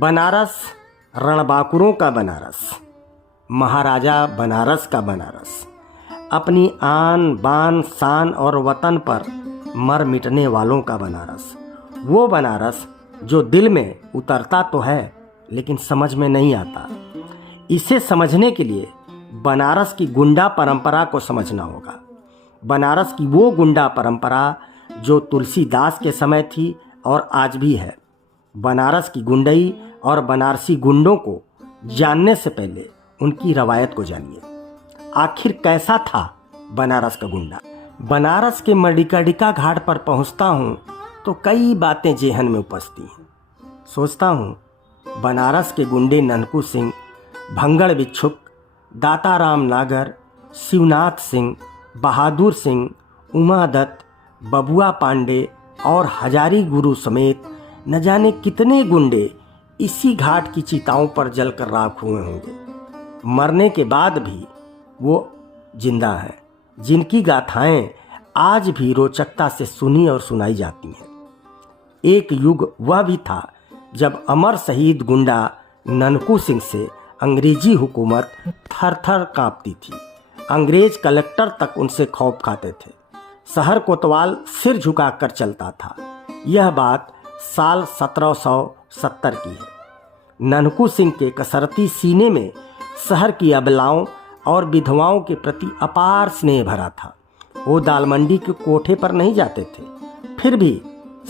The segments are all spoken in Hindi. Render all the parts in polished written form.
बनारस रणबांकुरों का बनारस, महाराजा बनारस का बनारस, अपनी आन बान शान और वतन पर मर मिटने वालों का बनारस, वो बनारस जो दिल में उतरता तो है लेकिन समझ में नहीं आता। इसे समझने के लिए बनारस की गुंडा परंपरा को समझना होगा। बनारस की वो गुंडा परंपरा जो तुलसीदास के समय थी और आज भी है। बनारस की गुंडई और बनारसी गुंडों को जानने से पहले उनकी रवायत को जानिए। आखिर कैसा था बनारस का गुंडा? बनारस के मडिकाडिका घाट पर पहुंचता हूं तो कई बातें जेहन में उपजती हैं। सोचता हूं बनारस के गुंडे ननकू सिंह, भंगड़ बिच्छुक, दाताराम नागर, शिवनाथ सिंह, बहादुर सिंह, उमादत्त, बबुआ पांडे और हजारी गुरु समेत न जाने कितने गुंडे इसी घाट की चिताओं पर जलकर राख हुए होंगे। मरने के बाद भी वो जिंदा हैं, जिनकी गाथाएं आज भी रोचकता से सुनी और सुनाई जाती हैं। एक युग वह भी था जब अमर शहीद गुंडा ननकू सिंह से अंग्रेजी हुकूमत थर थर कांपती थी। अंग्रेज कलेक्टर तक उनसे खौफ खाते थे। शहर कोतवाल सिर झुकाकर चलता था। यह बात साल 1770 की है। ननकू सिंह के कसरती सीने में शहर की अबलाओं और विधवाओं के प्रति अपार स्नेह भरा था। वो दालमंडी के कोठे पर नहीं जाते थे, फिर भी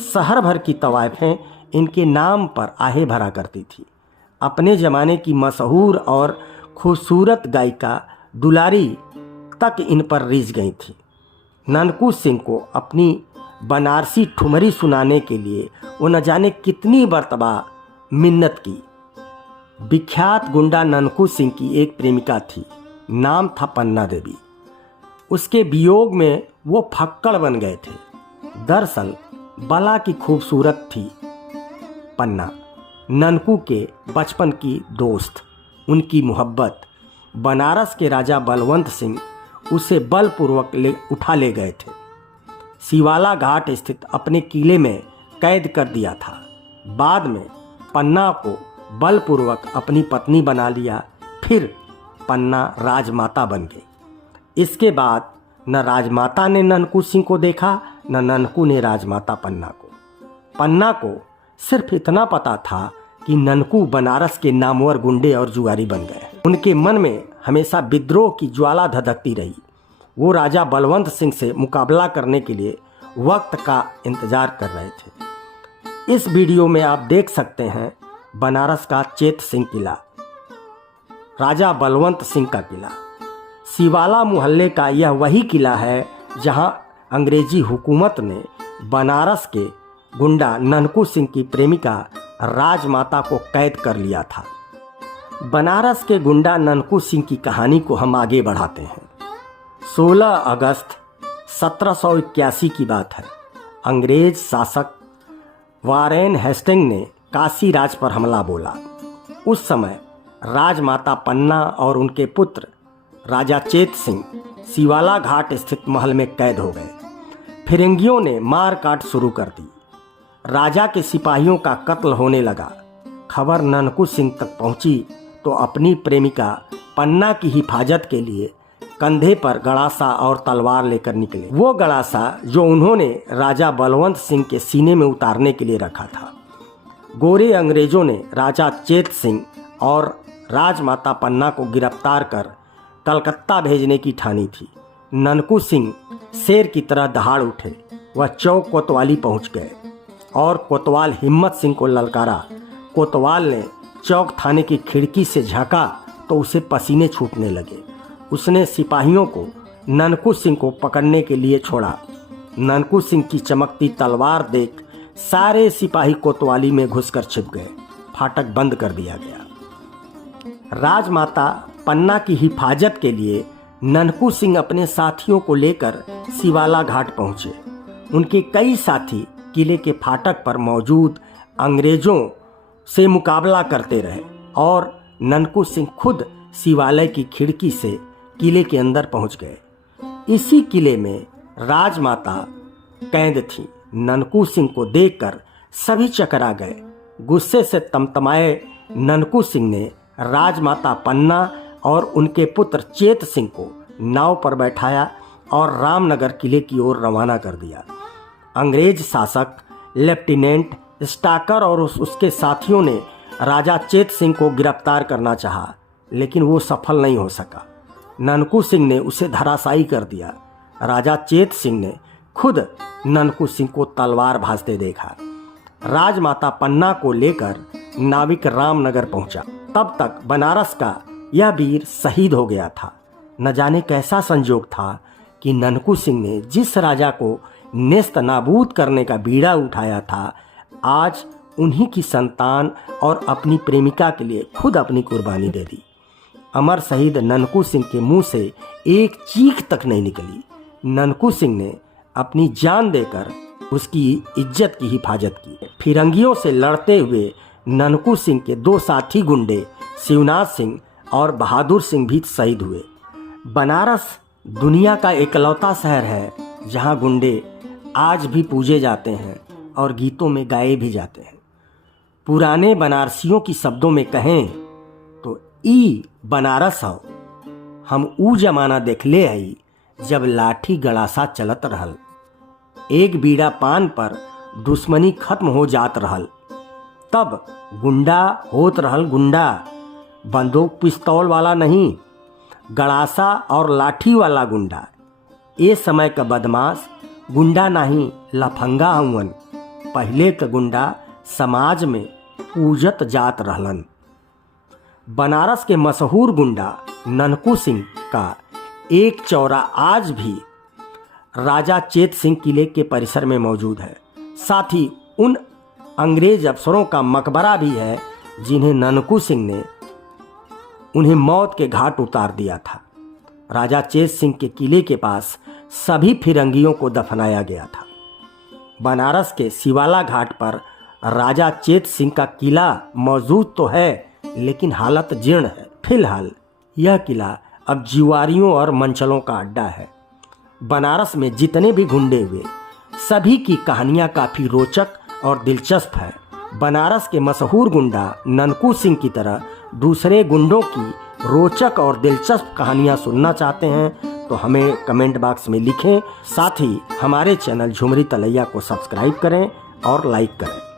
शहर भर की तवाइफें इनके नाम पर आहे भरा करती थी। अपने ज़माने की मशहूर और खूबसूरत गायिका दुलारी तक इन पर रिझ गई थी। ननकू सिंह को अपनी बनारसी ठुमरी सुनाने के लिए वो न जाने कितनी मर्तबा मिन्नत की। विख्यात गुंडा ननकू सिंह की एक प्रेमिका थी, नाम था पन्ना देवी। उसके वियोग में वो फक्कड़ बन गए थे। दरअसल बला की खूबसूरत थी पन्ना, ननकू के बचपन की दोस्त। उनकी मोहब्बत बनारस के राजा बलवंत सिंह उसे बलपूर्वक उठा ले गए थे। शिवाला घाट स्थित अपने किले में कैद कर दिया था। बाद में पन्ना को बलपूर्वक अपनी पत्नी बना लिया। फिर पन्ना राजमाता बन गई। इसके बाद न राजमाता ने ननकू सिंह को देखा, न ननकू ने राजमाता पन्ना को। पन्ना को सिर्फ इतना पता था कि ननकू बनारस के नामवर गुंडे और जुआरी बन गए। उनके मन में हमेशा विद्रोह की ज्वाला धधकती रही। वो राजा बलवंत सिंह से मुकाबला करने के लिए वक्त का इंतजार कर रहे थे। इस वीडियो में आप देख सकते हैं बनारस का चेत सिंह किला, राजा बलवंत सिंह का किला। शिवाला मोहल्ले का यह वही किला है जहां अंग्रेजी हुकूमत ने बनारस के गुंडा ननकू सिंह की प्रेमिका राजमाता को कैद कर लिया था। बनारस के गुंडा ननकू सिंह की कहानी को हम आगे बढ़ाते हैं। 16 अगस्त 1781 की बात है। अंग्रेज शासक वारेन हेस्टिंग ने काशी राज पर हमला बोला। उस समय राजमाता पन्ना और उनके पुत्र राजा चेत सिंह शिवाला घाट स्थित महल में कैद हो गए। फिरंगियों ने मार काट शुरू कर दी। राजा के सिपाहियों का कत्ल होने लगा। खबर ननकू सिंह तक पहुंची तो अपनी प्रेमिका पन्ना की हिफाजत के लिए कंधे पर गड़ासा और तलवार लेकर निकले। वो गड़ासा जो उन्होंने राजा बलवंत सिंह के सीने में उतारने के लिए रखा था। गोरे अंग्रेजों ने राजा चेत सिंह और राजमाता पन्ना को गिरफ्तार कर कलकत्ता भेजने की ठानी थी। ननकू सिंह शेर की तरह दहाड़ उठे। वह चौक कोतवाली पहुंच गए और कोतवाल हिम्मत सिंह को ललकारा। कोतवाल ने चौक थाने की खिड़की से झांका तो उसे पसीने छूटने लगे। उसने सिपाहियों को ननकू सिंह को पकड़ने के लिए छोड़ा। ननकू सिंह की चमकती तलवार देख सारे सिपाही कोतवाली में घुसकर छिप गए। फाटक बंद कर दिया गया। राजमाता पन्ना की हिफाजत के लिए ननकू सिंह अपने साथियों को लेकर शिवाला घाट पहुंचे। उनके कई साथी किले के फाटक पर मौजूद अंग्रेजों से मुकाबला करते रहे और ननकू सिंह खुद शिवालय की खिड़की से किले के अंदर पहुंच गए। इसी किले में राजमाता कैद थी। ननकू सिंह को देखकर सभी चकरा गए। गुस्से से तमतमाए ननकू सिंह ने राजमाता पन्ना और उनके पुत्र चेत सिंह को नाव पर बैठाया और रामनगर किले की ओर रवाना कर दिया। अंग्रेज शासक लेफ्टिनेंट स्टाकर और उसके साथियों ने राजा चेत सिंह को गिरफ्तार करना चाहा, लेकिन वो सफल नहीं हो सका। ननकू सिंह ने उसे धराशायी कर दिया। राजा चेत सिंह ने खुद ननकू सिंह को तलवार भांजते देखा। राजमाता पन्ना को लेकर नाविक रामनगर पहुंचा। तब तक बनारस का यह वीर शहीद हो गया था। न जाने कैसा संजोग था कि ननकू सिंह ने जिस राजा को नेस्त नाबूद करने का बीड़ा उठाया था, आज उन्हीं की संतान और अपनी प्रेमिका के लिए खुद अपनी कुर्बानी दे दी। अमर शहीद ननकू सिंह के मुंह से एक चीख तक नहीं निकली। ननकू सिंह ने अपनी जान देकर उसकी इज्जत की हिफाजत की। फिरंगियों से लड़ते हुए ननकू सिंह के 2 साथी गुंडे शिवनाथ सिंह और बहादुर सिंह भी शहीद हुए। बनारस दुनिया का इकलौता शहर है जहां गुंडे आज भी पूजे जाते हैं और गीतों में गाए भी जाते हैं। पुराने बनारसियों की शब्दों में कहें तो ई बनारस हो, हम ऊ जमाना देखले हई जब लाठी गड़ासा चलत रहल। एक बीड़ा पान पर दुश्मनी खत्म हो जात रहल। तब गुंडा होत रहल गुंडा, बंदूक पिस्तौल वाला नहीं, गड़ासा और लाठी वाला गुंडा। ए समय का बदमाश गुंडा नहीं लफंगा हवन। पहले का गुंडा समाज में पूजत जात रहलन। बनारस के मशहूर गुंडा ननकू सिंह का एक चौरा आज भी राजा चेत सिंह किले के परिसर में मौजूद है। साथ ही उन अंग्रेज अफसरों का मकबरा भी है जिन्हें ननकू सिंह ने उन्हें मौत के घाट उतार दिया था। राजा चेत सिंह के किले के पास सभी फिरंगियों को दफनाया गया था। बनारस के शिवाला घाट पर राजा चेत सिंह का किला मौजूद तो है, लेकिन हालत जीर्ण है। फिलहाल यह किला अब जुआरियों और मंचलों का अड्डा है। बनारस में जितने भी गुंडे हुए सभी की कहानियां काफ़ी रोचक और दिलचस्प है। बनारस के मशहूर गुंडा ननकू सिंह की तरह दूसरे गुंडों की रोचक और दिलचस्प कहानियां सुनना चाहते हैं तो हमें कमेंट बॉक्स में लिखें। साथ ही हमारे चैनल झुमरी तलैया को सब्सक्राइब करें और लाइक करें।